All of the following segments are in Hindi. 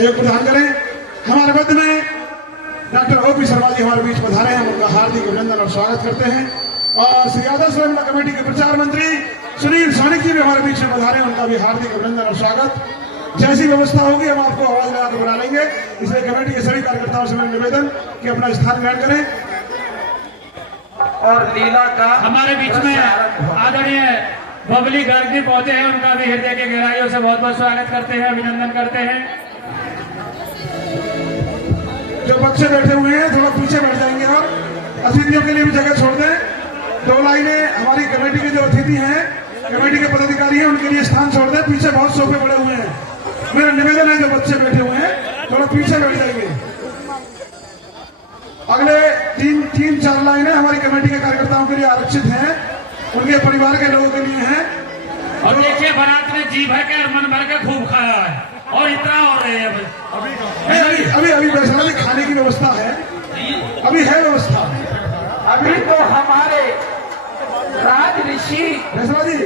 सहयोग प्रदान करें। हमारे मध्य में डॉक्टर ओपी शर्मा जी हमारे बीच पधारे हैं, उनका हार्दिक अभिनंदन और स्वागत करते हैं। और श्री आदर्श रमना कमेटी के प्रचार मंत्री सुनील सोनिक जी भी हमारे बीच में पधारे हैं, उनका भी हार्दिक अभिनंदन और स्वागत। जैसी व्यवस्था होगी हम आपको आवाज लगा कर बुला लेंगे, इसलिए कमेटी के सभी कार्यकर्ताओं से मेरा निवेदन कि अपना स्थान ग्रहण करें। और लीला का हमारे बीच में आदरणीय बबली गर्ग जी पहुंचे हैं, उनका भी हृदय के गहराइयों से बहुत बहुत स्वागत करते हैं, अभिनंदन करते हैं। जो बच्चे बैठे हुए हैं थोड़ा पीछे बैठ जाएंगे और अतिथियों के लिए भी जगह छोड़ दें। 2 लाइनें हमारी कमेटी के जो अतिथि हैं, कमेटी के पदाधिकारी हैं, उनके लिए स्थान छोड़ दें। पीछे बहुत सोफे पड़े हुए हैं, मेरा निवेदन है जो बच्चे बैठे हुए हैं थोड़ा पीछे बैठ जाएंगे। अगले 3-4 लाइनें हमारी कमेटी के कार्यकर्ताओं के लिए आरक्षित हैं, उनके परिवार के लोगों के लिए हैं। और देखिए बारात ने जी भर के और मन भर के खूब खाया है और इतना हो रहे हैं अभी वैसा भी खाने की व्यवस्था है, अभी है व्यवस्था। अभी तो हमारे राज ऋषि फैसला जी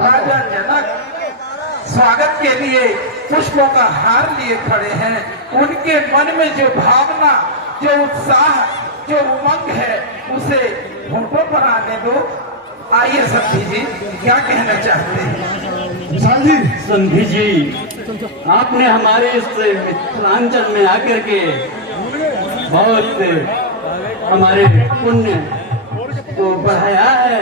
राजा जनक स्वागत के लिए पुष्पों का हार लिए खड़े हैं। उनके मन में जो भावना, जो उत्साह, जो उमंग है, उसे फोटो पर आने दो। आइए संधि जी, क्या कहना चाहते हैं? विशाल जी। संधि जी, आपने हमारे इस मिथिलांचल में आकर के बहुत हमारे पुण्य को बढ़ाया है।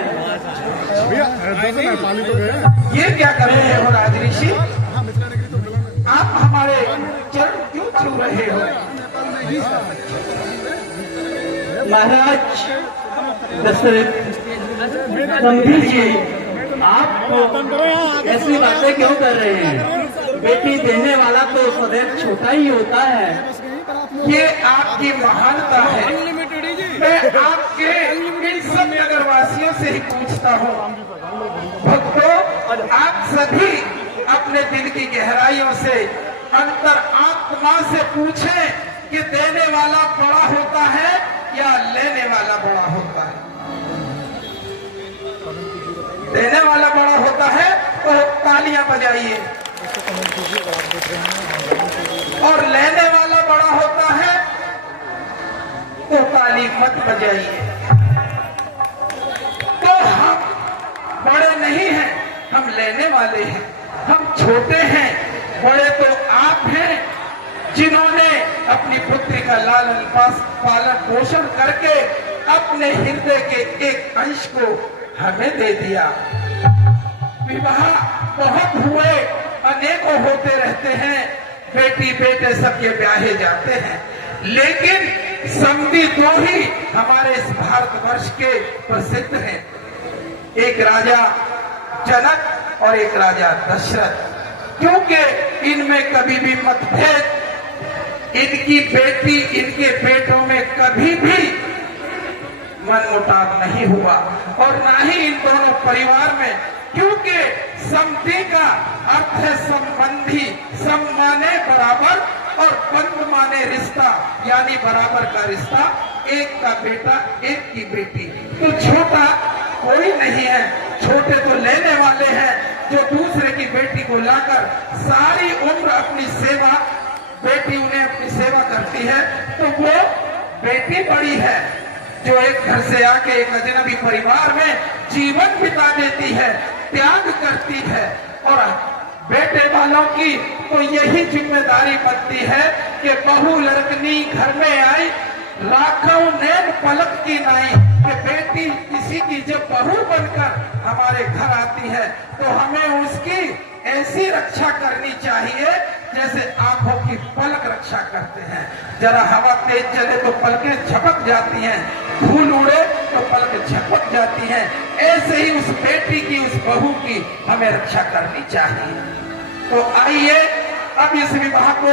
ये क्या कर रहे हो राज ऋषि? आप हमारे चरण क्यों छू रहे हो? महाराज दशरथ, संधि जी, आप ऐसी बातें क्यों कर रहे हैं? बेटी देने वाला तो सदैव छोटा ही होता है। ये आपकी महानता है। मैं आपके इन सब नगरवासियों से ही पूछता हूँ, भक्तों, आप सभी अपने दिल की गहराइयों से, अंतर आत्मा से पूछें कि देने वाला बड़ा होता है या लेने वाला बड़ा होता है? देने वाला बड़ा होता है तो तालियां बजाइए, और लेने वाला बड़ा होता है तो ताली मत बजाइए। तो हम बड़े नहीं हैं, हम लेने वाले हैं। हम छोटे हैं, बड़े तो आप हैं जिन्होंने अपनी पुत्री का लालन पालन पोषण करके अपने हृदय के एक अंश को हमें दे दिया। विवाह बहुत हुए, अनेकों होते रहते हैं, बेटी बेटे सबके ब्याहे जाते हैं, लेकिन समधी 2 ही हमारे इस भारतवर्ष के प्रसिद्ध हैं, एक राजा जनक और एक राजा दशरथ। क्योंकि इनमें कभी भी मतभेद, इनकी बेटी इनके बेटों में कभी भी मनमुटाव नहीं हुआ, और ना ही इन दोनों परिवार में, क्योंकि समधि का अर्थ है संबंधी, सम माने बराबर और बंध माने रिश्ता, यानी बराबर का रिश्ता, एक का बेटा एक की बेटी। तो छोटा कोई नहीं है, छोटे तो लेने वाले हैं जो दूसरे की बेटी को लाकर सारी उम्र अपनी सेवा, बेटी उन्हें अपनी सेवा करती है, तो वो बेटी बड़ी है जो एक घर से आके एक अजनबी परिवार में जीवन बिता देती है, त्याग करती है। और बेटे वालों की तो यही जिम्मेदारी बनती है कि बहू लड़कनी घर में आई, लाखों नैन पलक की नाई, कि बेटी किसी की जब बहू बनकर हमारे घर आती है तो हमें उसकी ऐसी रक्षा करनी चाहिए जैसे आंखों की पलक रक्षा करते हैं। जरा हवा तेज चले तो पलकें झपक जाती हैं, धूल उड़े तो पलकें झपक जाती हैं, ऐसे ही उस बेटी की, उस बहू की हमें रक्षा करनी चाहिए। तो आइए अब इस विवाह को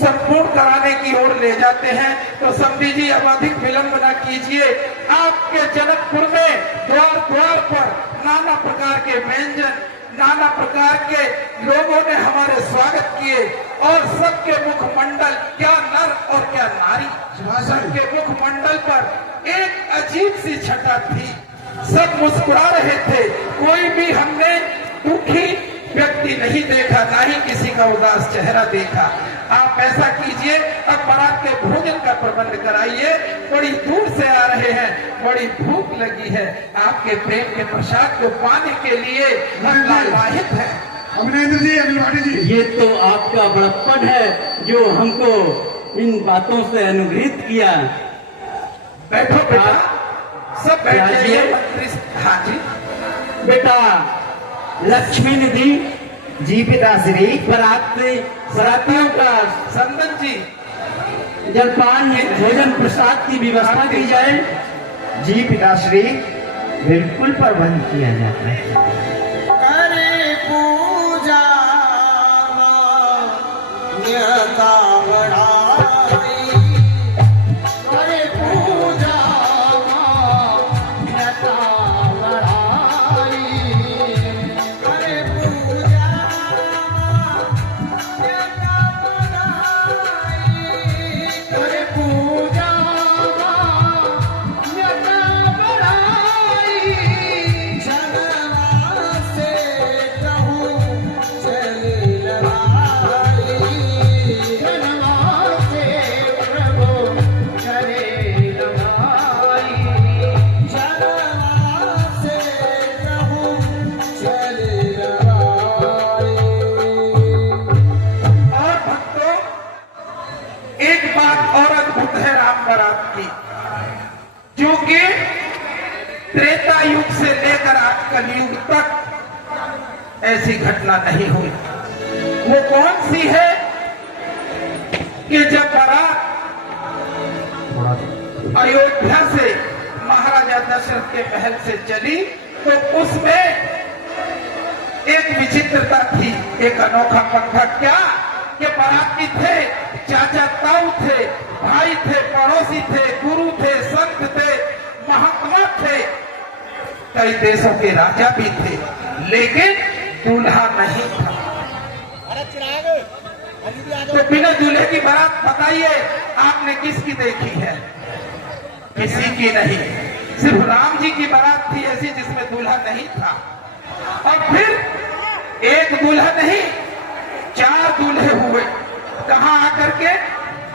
संपूर्ण कराने की ओर ले जाते हैं। तो समधी जी अब अधिक विलंब न कीजिए। आपके जनकपुर में द्वार द्वार पर नाना प्रकार के व्यंजन, नाना प्रकार के लोगों ने हमारे स्वागत किए, और सबके मुखमंडल, क्या नर और क्या नारी, सबके मुखमंडल पर एक अजीब सी छटा थी। सब मुस्कुरा रहे थे, कोई भी हमने दुखी व्यक्ति नहीं देखा, ना ही किसी का उदास चेहरा देखा। आप ऐसा कीजिए, अब बारात के भोजन का प्रबंध कराइए। बड़ी दूर से आ रहे हैं, बड़ी भूख लगी है, आपके प्रेम के प्रसाद को पाने के लिए हम लालायित हैं। अभिनेंद्र जी, अनिल भाटी जी, ये तो आपका बड़प्पन है जो हमको इन बातों से अनुग्रहित किया। बैठो बेटा, सब बैठ राजी जाइए। है? मंत्री, हाँ जी, बेटा लक्ष्मी निधि जी पिताश्री। बरातियों का संदन जी, जलपान भोजन प्रसाद की व्यवस्था की जाए। जी पिताश्री, बिल्कुल प्रबंध किया जाता है। करे पूजा मान्यता बढ़ाई, करे पूजा मान्यता बढ़ाई, करे पूजा मान्यता बढ़ाई, करे पूजा मान्यता बढ़ाई, जनवा से कहूँ चल लड़ाई, जनवा से प्रभु चले लड़ाई, जनवा से कहूँ चल लड़ाई। और भक्तों, एक बात और अद्भुत है राम बारात की, जो कि त्रेता युग से लेकर आज कलयुग तक ऐसी घटना नहीं हुई। वो कौन सी है कि जब बारात अयोध्या से महाराजा दशरथ के महल से चली तो उसमें एक विचित्रता थी, एक अनोखा पंथा। क्या कि बाराती थे, चाचा ताऊ थे, भाई थे, पड़ोसी थे, गुरु थे, संत थे, महात्मा थे, कई देशों के राजा भी थे, लेकिन दूल्हा नहीं था। तो बिना दूल्हे की बारात बताइए आपने किसकी देखी है? किसी की नहीं। सिर्फ राम जी की बारात थी ऐसी जिसमें दूल्हा नहीं था। और फिर एक दूल्हा नहीं, 4 दूल्हे हुए। कहां आकर के?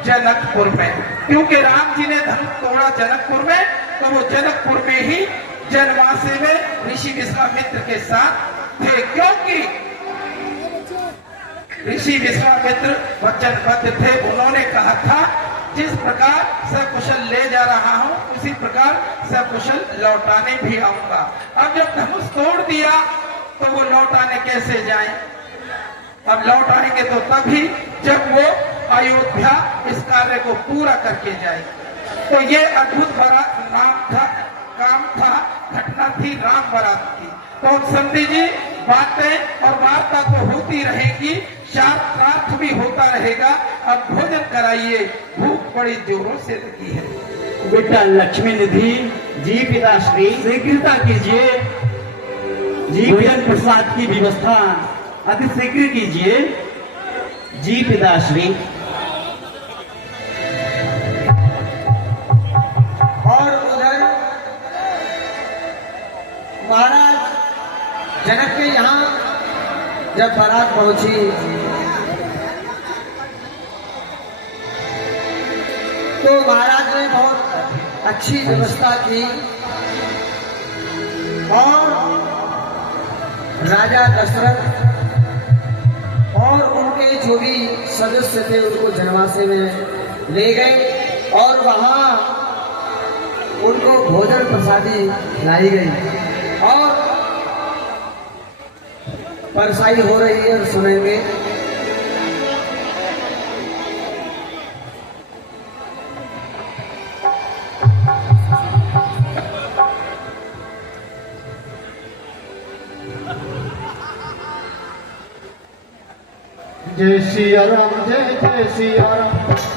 जनकपुर में। क्योंकि राम जी ने धनुष तोड़ा जनकपुर में, तो वो जनकपुर में ही जनवासे में ऋषि विश्वामित्र के साथ थे। क्योंकि ऋषि विश्वामित्र वचनबद्ध थे। उन्होंने कहा था जिस प्रकार सकुशल ले जा रहा हूं उसी प्रकार सकुशल लौटाने भी आऊंगा। अब जब धनुष तोड़ दिया तो वो लौटाने कैसे जाएं? अब लौटाएंगे तो तभी जब वो अयोध्या इस कार्य को पूरा करके जाए। तो ये अद्भुत बारात नाम था, काम था, घटना थी राम बारात की। तो समझी जी, बातें और वार्ता तो होती रहेगी, शास्त्रार्थ भी होता रहेगा। अब भोजन कराइए, भूख बड़ी जोरों से लगी है। बेटा लक्ष्मी निधि जी पिताश्री, शीघ्रता कीजिए। जी भोजन प्रसाद की व्यवस्था अति शीघ्र कीजिए। जी पिताश्री। और उधर महाराज जनक के यहाँ जब बारात पहुंची तो महाराज ने बहुत अच्छी व्यवस्था की और राजा दशरथ और उनके जो भी सदस्य थे उनको जनवासे में ले गए और वहां उनको भोजन प्रसादी लाई गई और परसाई हो रही है। और सुनेंगे जय सिया राम, जय जय सिया राम,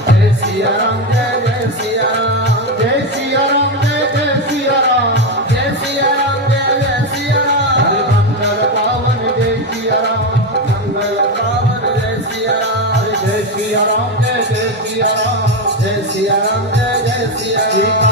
जय सिया राम, जय जय सिया राम, जय सिया राम, जय जय सिया राम, जय सिया राम, जय जय सिया राम, मंगल पावन जय सिया राम, मंगल पावन जय सिया राम, जय सिया राम, जय जय सिया राम, जय सिया राम, जय जय सिया राम।